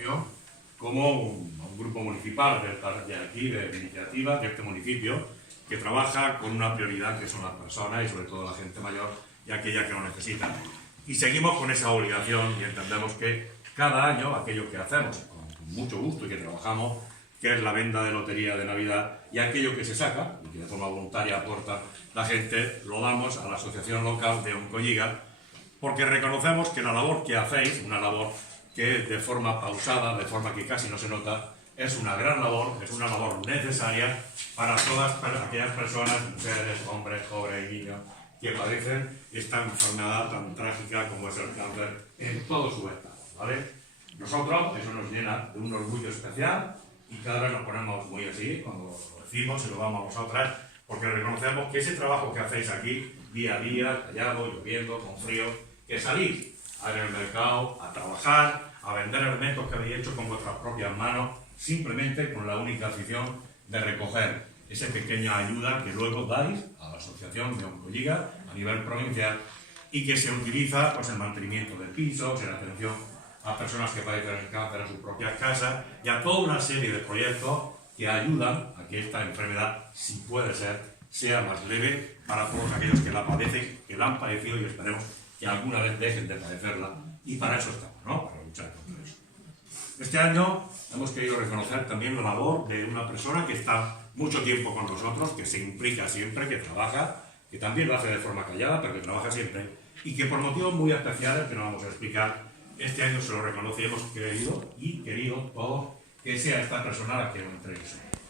asociación como un grupo municipal de aquí, de iniciativa de este municipio, que trabaja con una prioridad que son las personas y sobre todo la gente mayor y aquella que lo necesita. Y seguimos con esa obligación y entendemos que cada año aquello que hacemos con mucho gusto y que trabajamos, que es la venta de lotería de Navidad, y aquello que se saca y que de forma voluntaria aporta la gente, lo damos a la asociación local de Oncolliga, porque reconocemos que la labor que hacéis, una labor que de forma pausada, de forma que casi no se nota, es una gran labor, es una labor necesaria para todas aquellas personas, mujeres, hombres, jóvenes y niños, que padecen esta enfermedad tan trágica como es el cáncer en todo su estado, ¿vale? Nosotros, eso nos llena de un orgullo especial y cada vez nos ponemos muy así cuando lo decimos y lo vamos a vosotras, porque reconocemos que ese trabajo que hacéis aquí, día a día, callado, lloviendo, con frío, que salís a ir al mercado, a trabajar, a vender elementos que habéis hecho con vuestras propias manos, simplemente con la única afición de recoger esa pequeña ayuda que luego dais a la asociación de Oncolliga a nivel provincial y que se utiliza pues, en mantenimiento de pisos, en atención a personas que padecen el cáncer en sus propias casas y a toda una serie de proyectos que ayudan a que esta enfermedad, si puede ser, sea más leve para todos aquellos que la padecen, que la han padecido y esperemos que alguna vez dejen de padecerla, y para eso estamos, ¿no? Para luchar contra eso. Este año hemos querido reconocer también la labor de una persona que está mucho tiempo con nosotros, que se implica siempre, que trabaja, que también lo hace de forma callada, pero que trabaja siempre, y que por motivos muy especiales, que no vamos a explicar, este año se lo reconoce y hemos querido todos que sea esta persona la que lo entregue.